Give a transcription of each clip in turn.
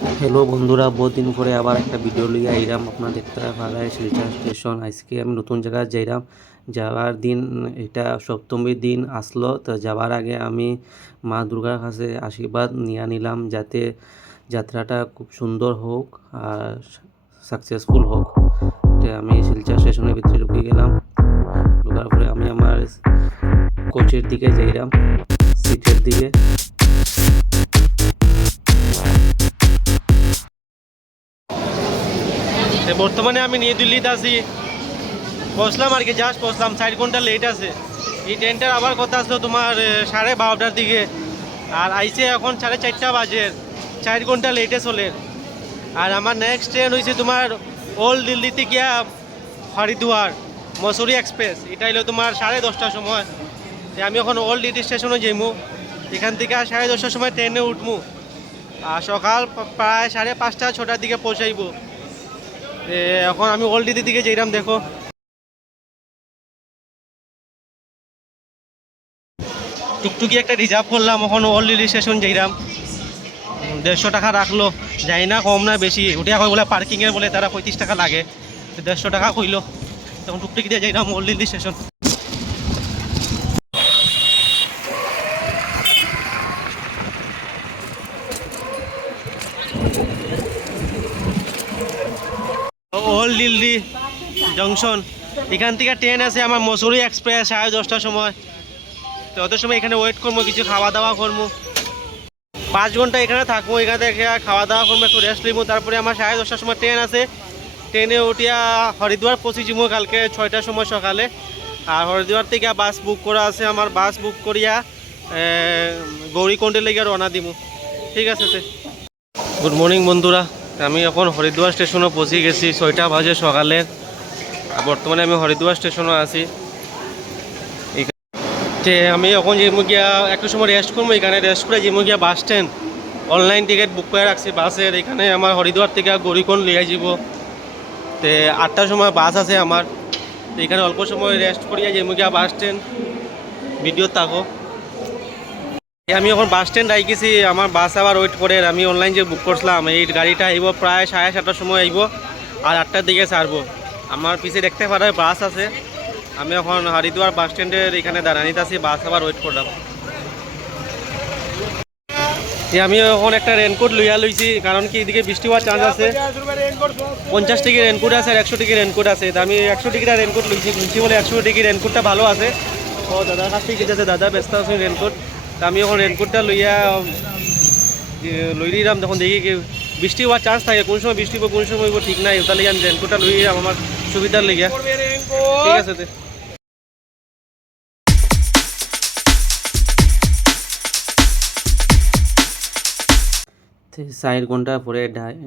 Hello বন্ধুরা, বহুত দিন পরে আবার একটা ভিডিও লিয়ে আইলাম। আপনারা দেখতে পারেন শিলচর স্টেশন। আজকে আমি নতুন জায়গায় যাইলাম। যাওয়ার দিন এটা সপ্তমীর দিন আসলো, তো যাওয়ার আগে আমি মা দুর্গার কাছে আশীর্বাদ নিয়ে নিলাম যাতে যাত্রাটা খুব সুন্দর হোক আর সাকসেসফুল হোক। তো আমি শিলচর স্টেশনের ভিতরে ঢুকে গেলাম। ঢোকার পরে আমি আমার কোচের দিকে যাইলাম, সিটের দিকে। বর্তমানে আমি নিউ দিল্লিতে আছি, পৌঁছলাম আর কি, জাস্ট পৌঁছলাম, 4 ঘন্টা লেট আছে। এই ট্রেনটার আবার কথা আসলো তোমার 12:30টার দিকে, আর আইসে এখন 4:30 বাজে, 4 ঘন্টা লেটে চলে। আর আমার নেক্সট ট্রেন হয়েছে তোমার ওল্ড দিল্লি থেকে হরিদ্বার মসুরি এক্সপ্রেস। এটা হলো তোমার 10:30টার সময়। আমি এখন ওল্ড দিল্লি স্টেশনে যাইমু, এখান থেকে 10:30টার সময় ট্রেনে উঠমু, আর সকাল প্রায় 5:30 6টার দিকে পৌঁছাইব। এখন আমি ওল্ড দিল্লির দিকে যাইলাম। দেখো টুকটুকি একটা রিজার্ভ করলাম, এখন ওল্ড দিল্লি স্টেশন যাইলাম। 150 টাকা রাখলো, যাই না কম না বেশি। উঠিয়া কই বলে পার্কিংয়ের বলে তারা 35 টাকা লাগে, 150 টাকা কইলো। তখন টুকটুকি দিয়ে যাইলাম old Delhi station. Old Delhi junction, এখান থেকে ট্রেন আছে আমার মসুরি এক্সপ্রেস 10:30টার সময়। তো ওদের সময় এখানে ওয়েট করবো, কিছু খাওয়া দাওয়া করবো, 5 ঘন্টা এখানে থাকবো। এখানে থেকে খাওয়া দাওয়া করবো, একটু রেস্ট নিবো। তারপরে আমার 10:30টার সময় ট্রেন আছে, ট্রেনে উঠিয়া হরিদ্বার পৌঁছে যাবো কালকে 6টার সময় সকালে। আর হরিদ্বার থেকে বাস বুক করা আছে আমার, বাস বুক করিয়া গৌরীকুণ্ডে লেগে রওনা দিব। ঠিক আছে। গুড মর্নিং বন্ধুরা, আমি এখন হরিদ্বার স্টেশনে পৌঁছে গেছি, 6টা বাজে সকালের। বর্তমানে আমি হরিদ্বার স্টেশনে আছি। আমি এখন যেমন গিয়া একটু সময় রেস্ট করবো, এখানে রেস্ট করে যেমন গিয়া bus stand online ticket book করে রাখছি বাসের। এখানে আমার হরিদ্বার থেকে গৌরীকুণ্ড লিয়ে যাব। তো 8টার সময় বাস আছে আমার, তো এখানে অল্প সময় রেস্ট করিয়া যেমন গিয়া বাস স্ট্যান্ড ভিডিও থাকো। আমি এখন বাস স্ট্যান্ড আই গেছি, আমার বাস আবার ওয়েট করে। আমি অনলাইন যে বুক করছিলাম এই গাড়িটা আইব প্রায় 7:30টার সময় আইব, আর 8টার দিকে ছাড়বো। আমার পিছিয়ে দেখতে পারে বাস আছে। আমি এখন হরিদ্বার বাস স্ট্যান্ডের এখানে দাঁড়ানিতে আছি, বাস আবার ওয়েট করলাম। আমি এখন একটা রেনকোট লইয়া লইছি, কারণ কি এদিকে বৃষ্টি হওয়ার চান্স আছে। 50 টাকার রেনকোট আছে আর 100 টাকার রেনকোট আছে। আমি 100 টাকার রেনকোট লইছি বলে 100 টাকার রেনকোটটা ভালো আছে। ও দাদার কাছ থেকে আছে, দাদা ব্যস্ত আছে রেনকোট। তা আমি এখন রেনকোটটা লইয়া লই দিলাম। তখন দেখি কি বৃষ্টি হওয়ার চান্স থাকে, কোন সময় বৃষ্টি হবো কোন সময় হইব ঠিক নাই। ওটা লিগে আমি রেনকোটটা লই দিলাম আমার সুবিধার লেগে। ঠিক আছে। 4 ঘন্টা পরে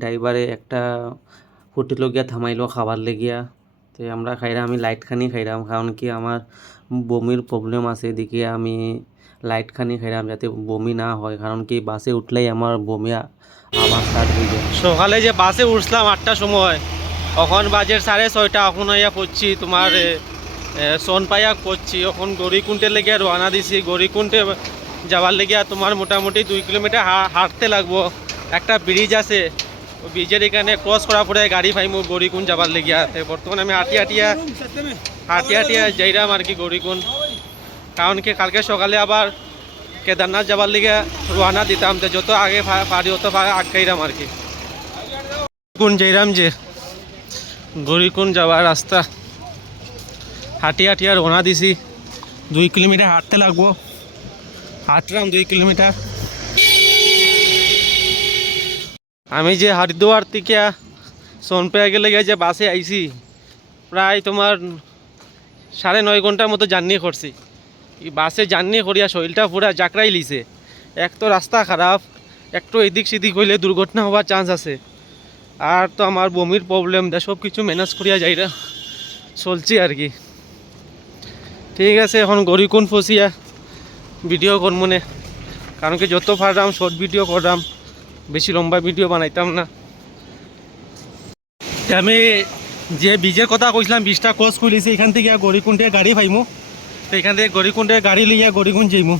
ড্রাইভারে একটা হোটেল গিয়া থামাইলো খাবার লেগিয়া। তো আমরা খাইলাম, আমি লাইটখানি খাইলাম, কারণ কি আমার বমির প্রবলেম আছে। এদিকে আমি লাইটখানি খাইলাম যাতে বমি না হয়, কারণ কি বাসে উঠলেই আমার বমি আবার স্টার্ট হয়ে যায়। সকালে যে বাসে উঠলাম 8টার সময়, এখন বাজে 6:30। এখন আইয়া পড়ছি তোমার সোনপাইয়া পড়ছি। এখন গৌরীকুণ্ডের লেগে রওনা দিছি। গৌরীকুণ্ডে যাওয়ার লেগে তোমার মোটামুটি 2 কিলোমিটার হাঁটতে লাগবো। একটা ব্রিজ আছে, ওই ব্রিজের এখানে ক্রস করার পরে গাড়ি পাইমু গৌরীকুণ্ড যাবার লেগে। বর্তমানে আমি হাঁটিয়া যাইলাম আর কি গৌরীকুণ্ড, কারণ কি কালকে সকালে আবার কেদারনাথ যাবার লেগে রওনা দিতাম। তো যত আগে পারি অত আটকাইলাম আর কি। কোন যাইলাম যে গৌরীকুণ্ড যাওয়ার রাস্তা, হাঁটিয়া রওনা দিছি। 2 কিলোমিটার হাঁটতে লাগবো, হাঁটলাম 2 কিলোমিটার। আমি যে হরিদ্বার থেকে সোনপ্রয়াগে লেগে যে বাসে আইছি, প্রায় তোমার 9.5 ঘন্টার মতো জার্নি করছি। এই বাসে জার্নি করিয়া শরীরটা পুরা জাকড়াই লিছে। এক তো রাস্তা খারাপ, একটু এদিক সেদিক হইলে দুর্ঘটনা হওয়ার চান্স আছে। আর তো আমার বমির প্রবলেম, সব কিছু ম্যানেজ করিয়া যাইরা চলছি আর কি। ঠিক আছে, এখন গৌরীকুণ্ড ফসিয়া ভিডিও করবো না, কারণ কি যত পারলাম শর্ট ভিডিও করলাম, বেশি লম্বা ভিডিও বানাইতাম না। আমি যে ব্রিজের কথা কইছিলাম, ব্রিজটা ক্রস করেছি, এখান থেকে গৌরীকুণ্ডের গাড়ি পাইমু। তো এখান থেকে গৌরীকুণ্ডের গাড়ি লিয়া গৌরীকুণ্ড যাইমু।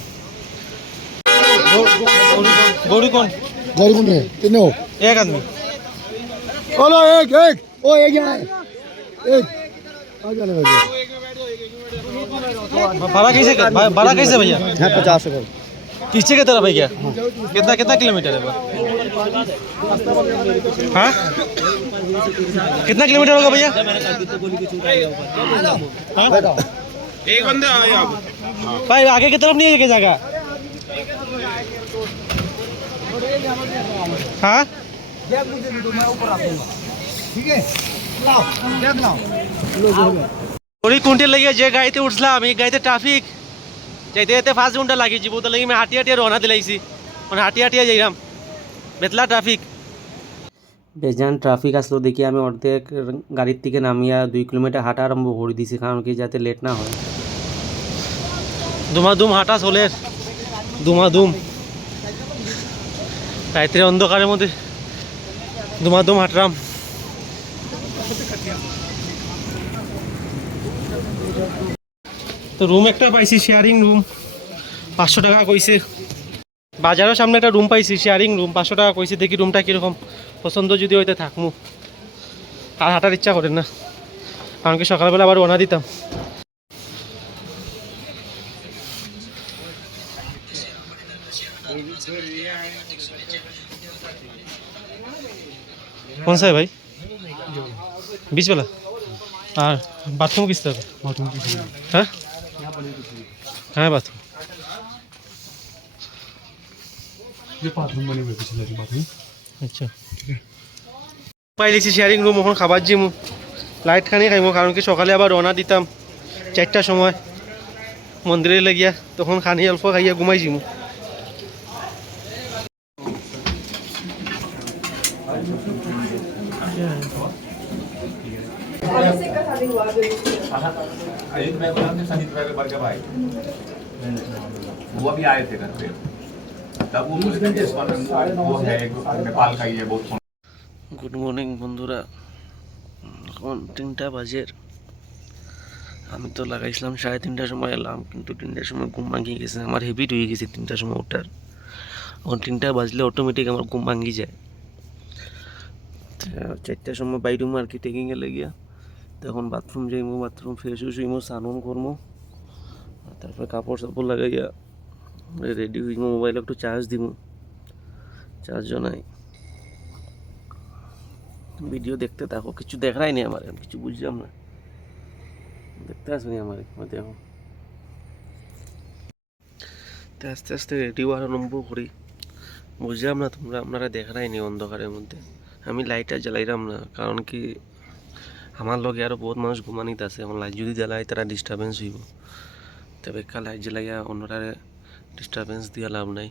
গৌরীকুণ্ড गौरीकुंड है कितने हो? एक आदमी बोलो एक एक ओ एक यहाँ है एक आ जाने वाले भाड़ा कैसे भैया? यहाँ 50 रुपये पीछे की तरफ है क्या? कितना कितना किलोमीटर है वो? हाँ कितना किलोमीटर होगा भैया? हाँ? एक बंदे आए आप भाई आगे की तरफ नहीं है क्या जगह? हाँ ওই কুইন্টাল লাগিয়ে যে গাড়িতে উঠলাম এই গাড়িতে ট্রাফিক যাইতে যেতে 5 ঘন্টা লাগিয়ে যাবো তো লাগি আমি হাঁটিয়ে হাঁটিয়ে রওনা দিলাইছি মানে হাঁটিয়ে হাঁটিয়ে যাইলাম বেতলা ট্রাফিক বেজান ট্রাফিক আসলো দেখি আমি অর্ধেক গাড়ির থেকে নামিয়া 2 কিলোমিটার হাঁটা আরম্ভ করে দিছি কারণ কি যাতে লেট না হয়। দুমাদুম হাঁটা চলে দুমাদুম রাত্রে অন্ধকারের মধ্যে দুমাদুম হাঁটলাম। তো রুম একটা পাইছি শেয়ারিং রুম 500 টাকা কইছে বাজারের সামনে একটা রুম পাইছি শেয়ারিং রুম 500 টাকা কইছে দেখি রুমটা কীরকম পছন্দ যদি হইতে থাকমু আর হাঁটার ইচ্ছা করেন না কারণ কি সকালবেলা আবার রওনা দিতাম। कौन सा है भाई? बीच वाला और बाथरूम किस तरफ है? हाँ बाथरूम ये बाथरूम बने हुए पिछले बाथरूम আচ্ছা পাইলেছি শেয়ারিং রুম এখন খাবার জিমু লাইট খানি খাইমু কারণ কি সকালে আবার রওনা দিতাম 4টার সময় মন্দিরে লাগিয়া তখন খানি অল্প খাইয়া ঘুমাই জিমু। वो अभी आए थे घर पे तब वो मुझे इस बार वो है नेपाल का ही है बहुत গুড মর্নিং বন্ধুরা, এখন 3টা বাজে। আমি তো লাগাইছিলাম 3:30টার সময় এলাম কিন্তু 3টার সময় ঘুম ভাঙিয়ে গেছে। আমার হেবিট হয়ে গেছে 3টার সময় ওঠার। এখন 3টা বাজলে অটোমেটিক আমার ঘুম ভাঙি যায়। 4টার সময় বাইরে আর কি টেকিংয়ে লেগিয়া তখন বাথরুম যাইমু, বাথরুম ফ্রেশ হইমু, স্নান করমু, তারপরে কাপড় চাপড় লাগাইয়া রেডি হইমু, মোবাইলে একটু চার্জ দিমু, চার্জ নাই। ভিডিও দেখতে থাকো, কিছু দেখাই নেই আমার, আমি কিছু বুঝলাম না, দেখতে আসবেনি আমার দেখো। আস্তে আস্তে রেডি হওয়ার আরম্ভ করি, বুঝলাম না তোমরা আপনারা দেখাই নেই অন্ধকারের মধ্যে। আমি লাইটটা জ্বালাইলাম না কারণ কি আমার লগে আরও বহুত মানুষ ঘুমানিতে আছে। এখন লাইট যদি জ্বালাই তারা ডিস্টার্বেন্স হইব, তবে একটা লাইট জ্বালাইয়া অন্যটারে ডিস্টার্বেন্স দিয়া লাভ নাই।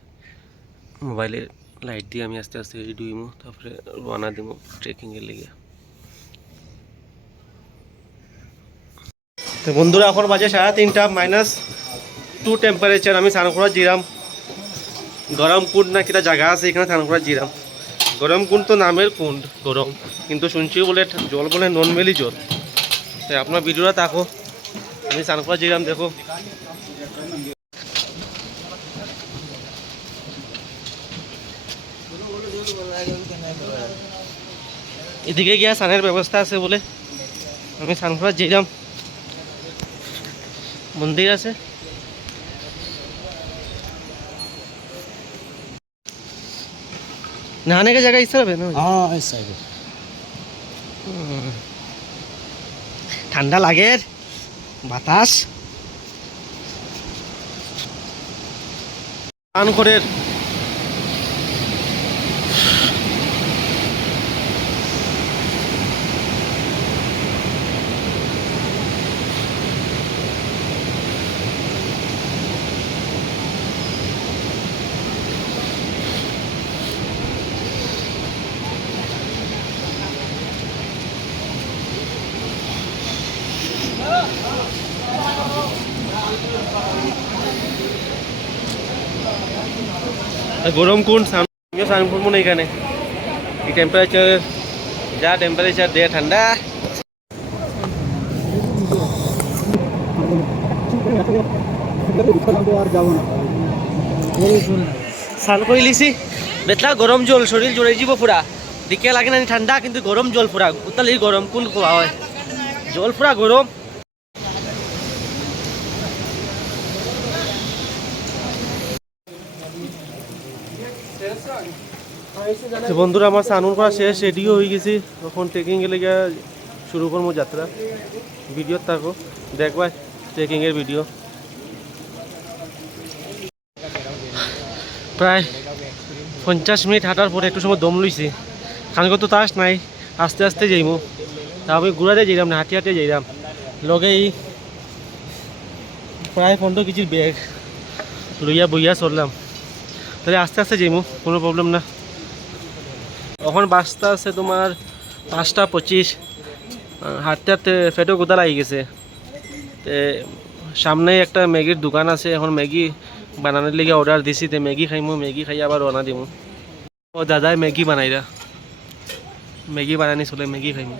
মোবাইলে লাইট দিয়ে আমি আস্তে আস্তে রেডি হইমু, তারপরে রওনা দিব ট্রেকিংয়ের লেগে। তো বন্ধুরা এখন বাজে 3:30 -2 টেম্পারেচার। আমি সানখোলা জিরাম গরম কুণ্ড না কিটা জায়গা আছে এখানে সানখোলা জিরাম। গরম কুণ্ড তো নামের কুণ্ড গরম, কিন্তু শুনছি বলে জল বলে নর্মালি জল। তাই আপনার ভিডিওটা থাকো, আমি সানখোলা জিরাম দেখো। এদিকে গিয়া সানের ব্যবস্থা আছে বলে আমি সানখোলা জিরাম, মন্দির আছে। नहाने का जगह इस तरफ है ना? हाँ ऐसा है। ঠান্ডা লাগে বাতাস পান করে। গরম কুণ্ড আমিও স্নান করবো না এখানে। এই টেম্পারেচার যা টেম্পারেচার দেয় ঠান্ডা। স্নান করে লিছি বেতলা গরম জল শরীর জড়ে যাব পুরা দিকে লাগে না ঠান্ডা কিন্তু গরম জল পুরা উতালি গরম কোন খোয়া হয় জল পুরা গরম। বন্ধুরা আমার স্নান করা শেষ রেডিও হয়ে গেছি এখন ট্রেকিং এ লেগে শুরু করবো যাত্রা ভিডিও থাকো দেখবা ট্রেকিং এর ভিডিও। প্রায় 50 মিনিট হাঁটার পরে একটু সময় দম লইছি খানগত তো তাস নাই আস্তে আস্তে যাইমু তা আমি ঘুরাতে যাইলাম না হাঁটি হাঁটে যাইলাম লগেই প্রায় 15 কেজির ব্যাগ লইয়া বইয়া চললাম তাহলে আস্তে আস্তে যাইমু কোনো প্রবলেম না। এখন বাসটা আছে তোমার 5:25 হাঁটতে হাঁটতে ফেটও কোথা লাগি গেছে সামনে একটা ম্যাগির দোকান আছে এখন ম্যাগি বানানোর লেগে অর্ডার দিছি তে ম্যাগি খাইমু ম্যাগি খাই আবার রওনা দিমু। ও দাদাই ম্যাগি বানাইরা ম্যাগি বানানি চলে ম্যাগি খাইমু।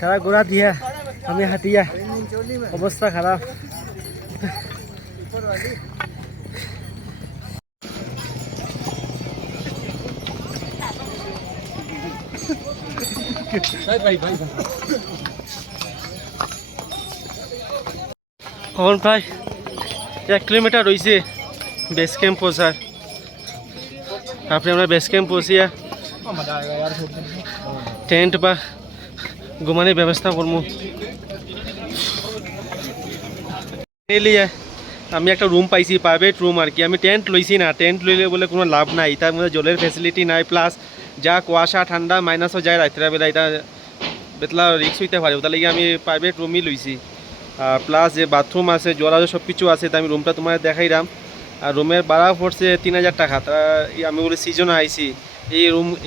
তারা গোড়া দিয়া আমি হাতিয়া অবস্থা খারাপ। এখন প্রায় 1 কিলোমিটার রয়েছে বেস ক্যাম্প পৌঁছার তারপরে আমরা বেস ক্যাম্প পৌঁছিয়া টেন্ট বা ঘুমানোর ব্যবস্থা করবো। আমি একটা রুম পাইছি প্রাইভেট রুম আর কি আমি টেন্ট লইছি না টেন্ট লইলে বলে কোনো লাভ নাই তার মধ্যে জলের ফ্যাসিলিটি নাই প্লাস যা কুয়াশা ঠান্ডা মাইনাসও যায় রাত্রিবেলা এটা বেতলা রিক্স হইতে পারে তার লাগে আমি প্রাইভেট রুমই লইছি আর প্লাস যে বাথরুম আছে জল আছে সব কিছু আছে তা আমি রুমটা তোমার দেখাইলাম আর রুমের ভাড়া পড়ছে 3000 টাকা তা আমি বলে সিজনে আইছি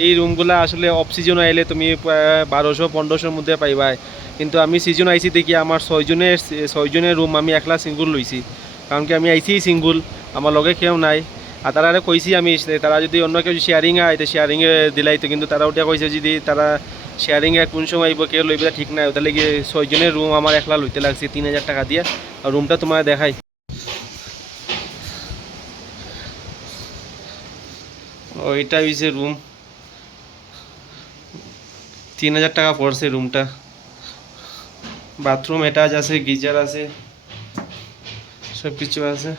এই রুমগুলো আসলে অফ সিজন আইলে তুমি 1200-1500 মধ্যে পাইবাই কিন্তু আমি সিজন আইছি দেখি আমার 6 জনের রুম আমি একলা সিঙ্গুল লইছি কারণ কি আমি আইছি সিঙ্গুল আমার লগে কেউ নাই আর তারা কইছি আমি তারা যদি অন্য কেউ শেয়ারিং আয় তো শেয়ারিংয়ে দিলাইতো কিন্তু তারা ওটা কইছে যদি তারা শেয়ারিংয়ে কোন সময় আইব কেউ লইবে ঠিক নাই তাহলে গিয়ে 6 জনের রুম আমার একলা লইতে লাগছে 3000 টাকা দিয়ে আর রুমটা তোমার দেখাই ওইটা হইছে রুম 3000 টাকা পড়ছে রুমটা বাথরুম অ্যাটাচ আছে গিজার আছে সব কিছু আছে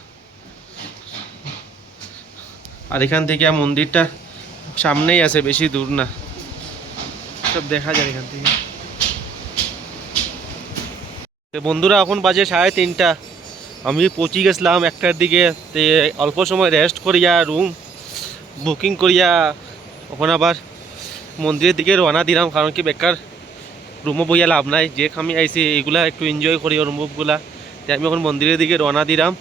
আর এখান থেকে মন্দিরটা সামনেই আছে বেশি দূর না সব দেখা যায় এখান থেকে। বন্ধুরা এখন বাজে 3:30 আমি পৌঁছে গেছিলাম 1টার দিকে অল্প সময় রেস্ট করিয়া রুম বুকিং করিয়া ওখানে আবার মন্দিরের দিকে রওনা দিলাম কারণ কি বেকার রুমও বইয়া লাভ নাই যে আমি আইছি এগুলা একটু এনজয় করি রুমগুলা তাই আমি এখন মন্দিরের দিকে রওনা দিলাম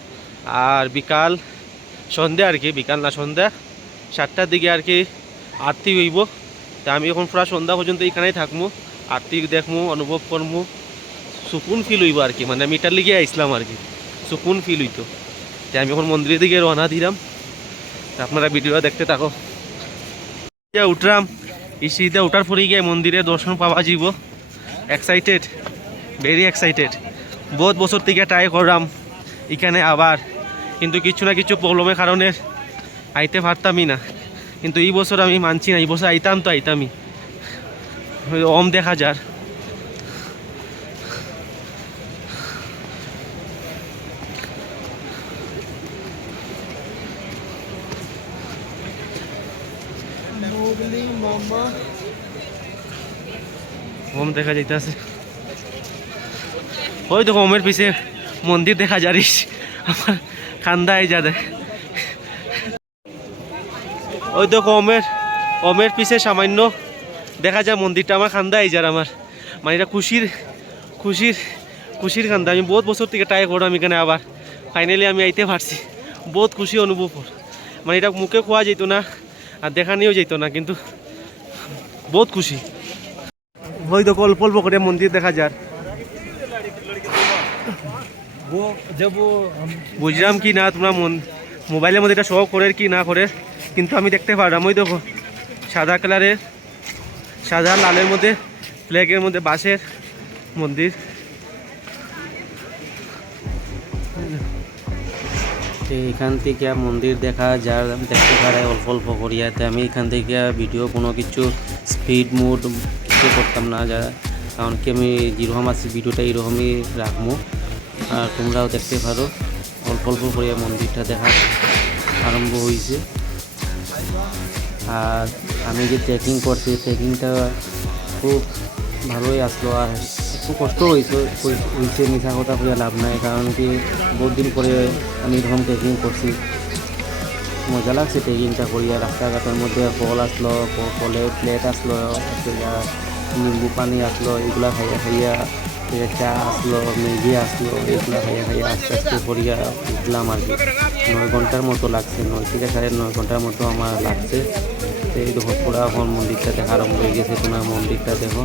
আর বিকাল সন্ধ্যা আর কি বিকাল না সন্ধ্যা 7টার দিকে আর কি আরতি হইব তা আমি এখন পুরা সন্ধ্যা পর্যন্ত এখানেই থাকবো আরতি দেখবো অনুভব করবো সুকুন ফিল হইব আর কি মানে আমি এটার লিগে আইসলাম আর কি সুকুন ফিল হইতো তাই আমি এখন মন্দিরের দিকে রওনা দিলাম আপনারা ভিডিও দেখতে থাকো। উঠলাম ইসিতে উঠার পরে গিয়ে মন্দিরে দর্শন পাওয়া যাব এক্সাইটেড ভেরি এক্সাইটেড বহুত বছর থেকে ট্রাই করলাম এখানে আবার কিন্তু কিছু না কিছু প্রবলেমের কারণে আইতে পারতামই না কিন্তু এই বছর আমি মানছি না এই বছর আইতাম তো আইতামই ওম দেখা যার ওম দেখা যাইতেছে ওই দেখো ওমের পিছে মন্দির দেখা যারিস আমার খান্দা এই যা দেখ ওই দেখো ওমের পিছে সামান্য দেখা যায় মন্দিরটা আমার খান্দা এই যার আমার মানে এটা খুশির খান্দা আমি বহুত বছর থেকে ট্রাই করলাম এখানে আবার ফাইনালি আমি আইতে পারছি বহুত খুশি অনুভব মানে এটা মুখে খোয়া যেত না আর দেখা নিয়েও যেত না কিন্তু বহুত খুশি ওই দেখো অল্প অল্প করে মন্দির দেখা যায় वो जब वो हम বুঝলাম কি না তোমরা মোবাইলের মধ্যে এটা শো করে কি না করে, কিন্তু আমি দেখতে পারলাম ওই দেখো সাদা কালারের, সাদা লালের মধ্যে ফ্ল্যাগের মধ্যে বাঁশের মন্দির। তো এখান থেকে মন্দির দেখা যার আমি দেখতে পারাই অল্প অল্প করিয়াতে আমি এখান থেকে ভিডিও কোনো কিছু স্পিড মুড কিছু করতাম না, যা কারণ কি আমি যেরকম আছি ভিডিওটা এরকমই রাখবো। আর তোমরাও দেখতে পারো অল্প অল্প করিয়া মন্দিরটা দেখা আরম্ভ হয়েছে। আর আমি যে ট্রেকিং করছি ট্রেকিংটা খুব ভালোই আসলো, আর একটু কষ্ট হয়েছে মিশা কথা বলে লাভ নাই, কারণ কি বহুত দিন পরে আমি এরকম ট্রেকিং করছি, মজা লাগছে ট্রেকিংটা করিয়া। রাস্তাঘাটের মধ্যে ফল আসলো, ফলের প্লেট আসলো, নিম্বু পানি আসলো, এগুলা খাইয়া খাইয়া চা আসলো, ম্যাগি আসলো, এগুলা খাইয়া খাইয়া আস্তে আস্তে করিয়া উঠলাম আর কি। 9 ঘন্টার মতো লাগছে, 9 থেকে 9.5 ঘন্টার মতো আমার লাগছে। তো এই দেখো পুরা এখন মন্দিরটা দেখা আরম্ভ হয়ে গেছে, তোমার মন্দিরটা দেখো।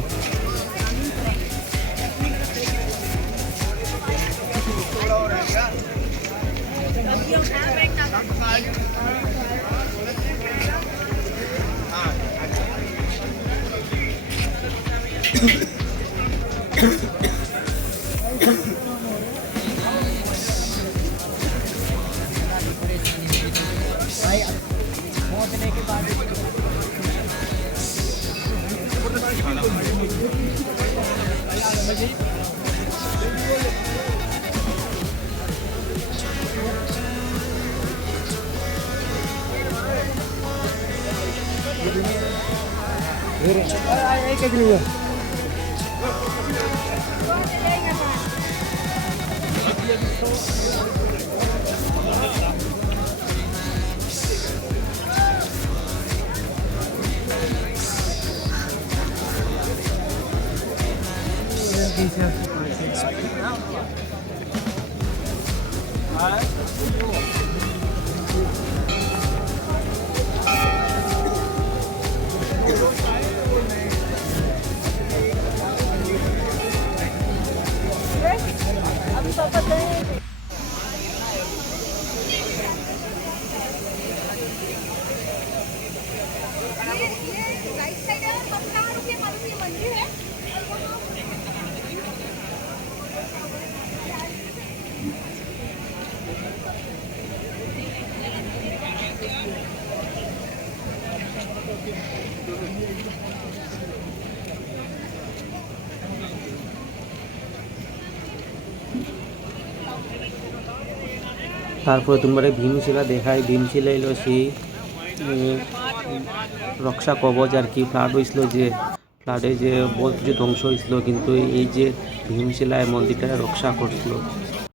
राइट साइड है, और कहाँ रुके मालूम नहीं, मंदिर है। তারপরে তোমরা ভীমশিলা দেখায়, ভীমশিলা এলো সেই রক্ষা কবচ আর কি, ফ্লাড হয়েছিল যে ফ্লাডে যে বহুত কিছু ধ্বংস হয়েছিল, কিন্তু এই যে ভীমশিলায় মন্দিরটা রক্ষা করছিল।